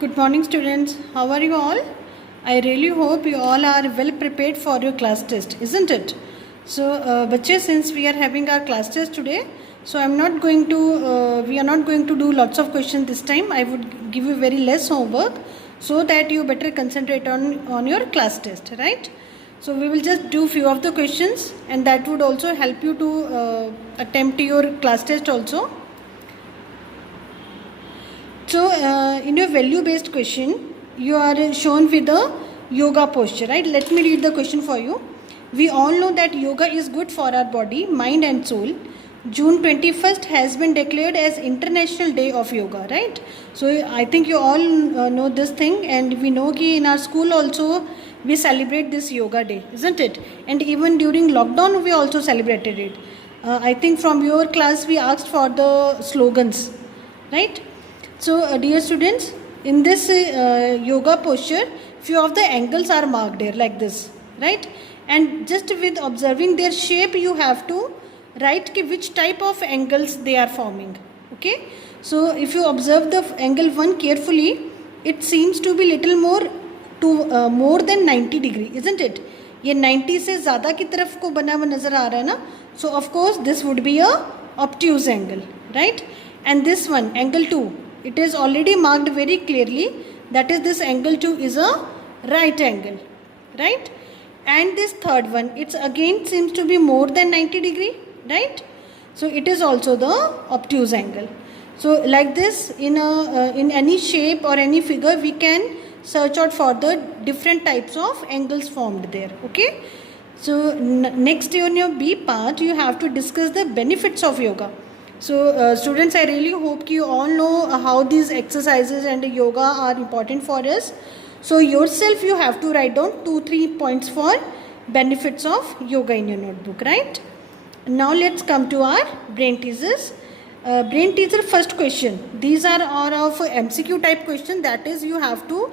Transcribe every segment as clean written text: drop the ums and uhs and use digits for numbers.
Good morning, students. How are you all? I really hope you all are well prepared for your class test, isn't it? So, बच्चे, since we are having our class test today, so we are not going to do lots of questions this time. I would give you very less homework so that you better concentrate on your class test, right? So we will just do few of the questions, and that would also help you to attempt your class test also. So in your value based question, you are shown with the yoga posture, right? Let me read the question for you. We all know that yoga is good for our body, mind and soul. June 21st has been declared as International Day of Yoga, right? So I think you all know this thing, and we know that in our school also we celebrate this yoga day, isn't it? And even during lockdown we also celebrated it. I think from your class we asked for the slogans, right? So dear students, in this yoga posture, few of the angles are marked here like this, right? And just with observing their shape, you have to write which type of angles they are forming. Okay? So if you observe the angle 1 carefully, it seems to be little more than 90 degree, isn't it? ये 90 से ज़्यादा की तरफ को बना हुआ नज़र आ रहा है ना? So of course this would be a obtuse angle, right? And this one, angle 2, it is already marked very clearly, that is this angle 2 is a right angle, right? And this third one, it's again seems to be more than 90 degree, right? So it is also the obtuse angle. So like this, in any shape or any figure, we can search out for the different types of angles formed there. Okay. So next in your B part, you have to discuss the benefits of yoga. So students, I really hope you all know how these exercises and yoga are important for us. So yourself you have to write down 2-3 points for benefits of yoga in your notebook, right? Now let's come to our brain teasers. Brain teaser first question. These are all of MCQ type question, that is you have to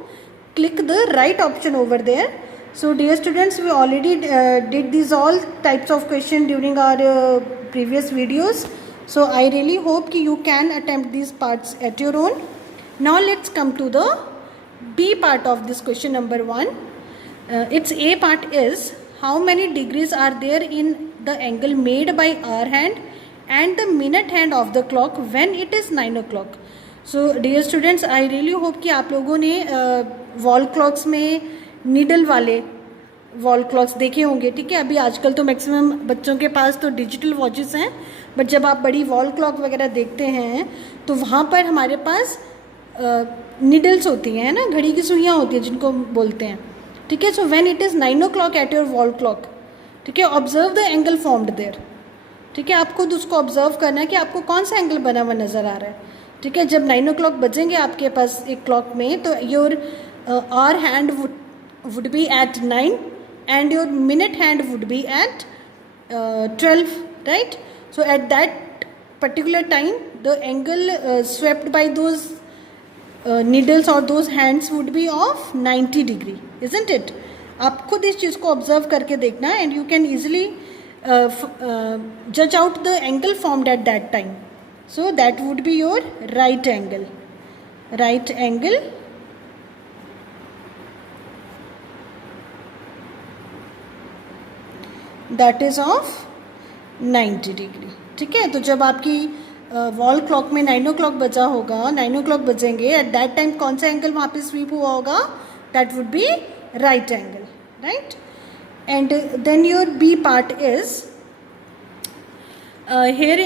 click the right option over there. So dear students, we already did these all types of question during our previous videos. So I really hope you can attempt these parts at your own. Now let's come to the B part of this question number 1. Its A part is, how many degrees are there in the angle made by hour hand and the minute hand of the clock when it is 9 o'clock? So dear students, I really hope कि आप लोगों ने wall clocks में needle वाले wall clocks देखे होंगे, ठीक है? अभी आजकल तो मैक्सिमम बच्चों के पास तो डिजिटल वॉचेस हैं, बट जब आप बड़ी वॉल क्लॉक वगैरह देखते हैं तो वहाँ पर हमारे पास नीडल्स होती हैं ना, घड़ी की सुइयाँ होती हैं जिनको बोलते हैं, ठीक है? So when it is 9 o'clock at your wall clock, ठीक है, observe the angle formed there, ठीक है? आप खुद उसको ऑब्जर्व करना है कि आपको कौन सा एंगल बना हुआ नज़र आ रहा है, ठीक है? जब 9 o'clock बजेंगे आपके पास एक क्लॉक में, तो your hour hand would be at 9 and your minute hand would be at 12, right? So at that particular time the angle swept by those needles or those hands would be of 90 degree, isn't it? आप खुद इस चीज़ को observe करके देखना, and you can easily judge out the angle formed at that time. So that would be your right angle. Right angle that is of 90 degree, ठीक है? तो जब आपकी वॉल क्लॉक में 9 o'clock बजा होगा, 9 o'clock बजेंगे, एट दैट टाइम कौन सा एंगल वहाँ पे स्वीप हुआ होगा? That would be right angle, right? And then your B part is here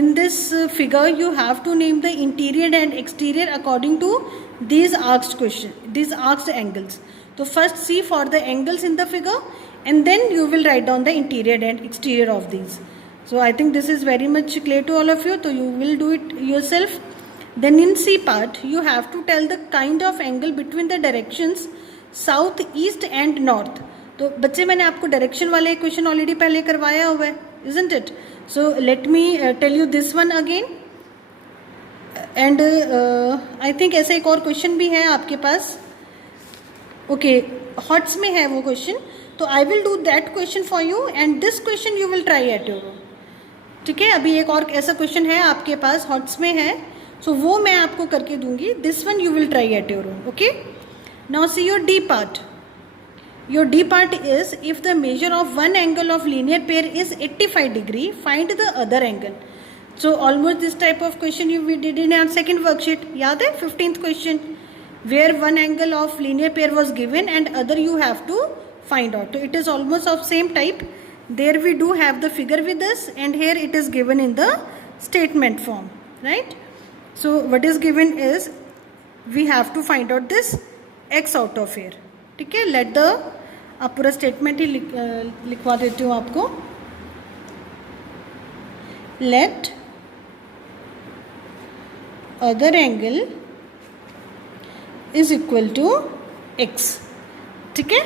in this figure you have to name the interior and exterior according to these asked angles. So first see for the angles in the figure, and then you will write down the interior and exterior of these. So I think this is very much clear to all of you, so you will do it yourself. Then in C part you have to tell the kind of angle between the directions south, east and north. तो बच्चे, मैंने आपको direction वाले question already पहले करवाया हुआ है, isn't it? So let me tell you this one again. And I think ऐसा एक और क्वेश्चन भी है आपके पास. Okay, हॉट्स में है वो क्वेश्चन, तो I will do that question for you, and this question you will try at your own, ठीक है? अभी एक और ऐसा क्वेश्चन है आपके पास, हॉट्स में है, सो वो मैं आपको करके दूंगी. This one you will try at your own. Okay, now see your D part. Your D part is, if the measure of one angle of linear pair is 85 degree, find the other angle. So almost this type of question we did in our second worksheet. याद है 15th question, where one angle of linear pair was given and other you have to find out. So it is almost of same type. There we do have the figure with us, and here it is given in the statement form, right? So what is given is, we have to find out this x out of here. ठीक है, let the, आप पूरा statement ही लिखवा देती हूँ आपको. Let other angle is equal to x. ठीक है.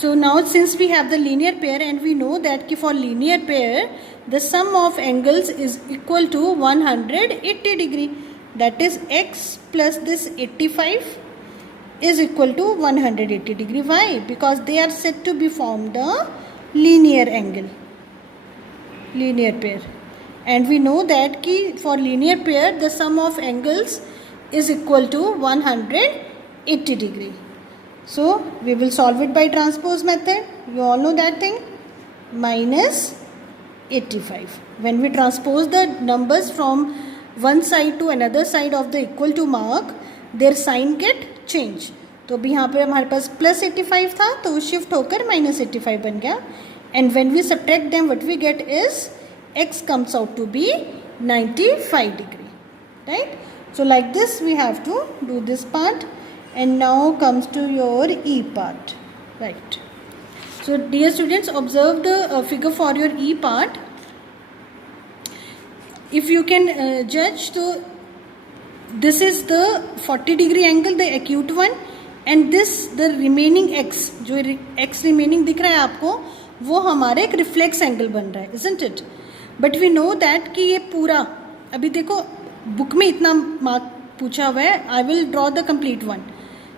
So now since we have the linear pair and we know that कि for linear pair the sum of angles is equal to 180 degree. That is x plus this 85 is equal to 180 degree. Why? Because they are said to be formed a linear angle, linear pair, and we know that ki for linear pair the sum of angles is equal to 180 degree. So we will solve it by transpose method. You all know that thing. Minus 85. When we transpose the numbers from one side to another side of the equal to mark, their sign get change. तो अभी यहाँ पे हमारे पास plus 85 था, तो वो shift होकर minus 85 बन गया. And when we subtract them what we get is x comes out to be 95 degree. Right. So like this we have to do this part. And now comes to your E part. Right. So dear students, observe the figure for your E part. If you can जज, तो this is the 40 degree angle, the acute one, and this the remaining x, जो x remaining दिख रहा है आपको, वो हमारा एक रिफ्लेक्स एंगल बन रहा है, isn't it? But we know that कि ये पूरा, अभी देखो बुक में इतना मार्क पूछा हुआ है, I will draw the complete one.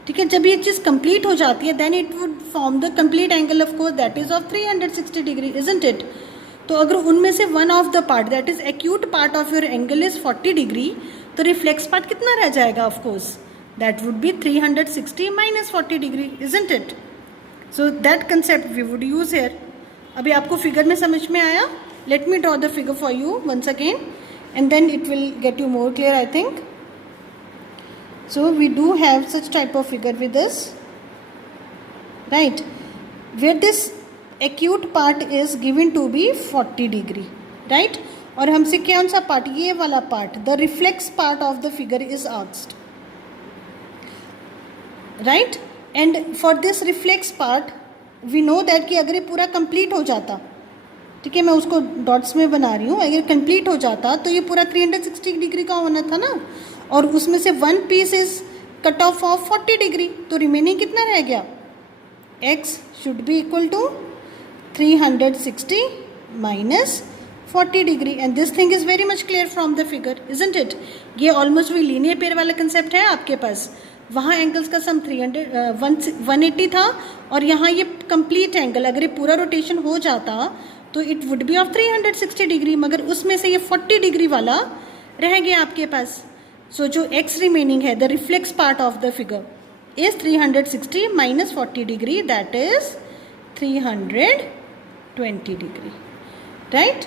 ठीक है, जब ये चीज़ कंप्लीट हो जाती है then it would form the complete angle of course, that is of 360 degree, isn't it? तो अगर उनमें से one of the part, that is acute part of your angle is 40 degree, तो रिफ्लेक्स पार्ट कितना रह जाएगा? Of course that would be 360 minus 40 degree, isn't it? So that concept we would use here. अभी आपको figure में समझ में आया? Let me draw the figure for you once again and then it will get you more clear, I think. So we do have such type of figure with us, right, where this acute part is given to be 40 degree, right? और हमसे कौन सा part, ये वाला part, the reflex part of the figure is asked, right? And for this reflex part we know that कि अगर ये पूरा complete हो जाता, ठीक है, मैं उसको डॉट्स में बना रही हूँ, अगर कंप्लीट हो जाता तो ये पूरा 360 डिग्री का होना था ना, और उसमें से one piece is cut off 40 degree, तो रिमेनिंग कितना रह गया? x should be equal to 360 minus 40 degree, and this thing is very much clear from the figure, isn't it? ये ऑलमोस्ट वही लीनियर पेयर वाला कंसेप्ट है आपके पास. वहाँ एंगल्स का सम 180 था, और यहाँ ये कंप्लीट एंगल, अगर ये पूरा रोटेशन हो जाता तो it would be of 360 degree, मगर उसमें से ये 40 डिग्री वाला रह गया आपके पास. सो जो x रिमेनिंग है, the reflex part of the figure is 360 minus 40 degree, that is 320 degree, right?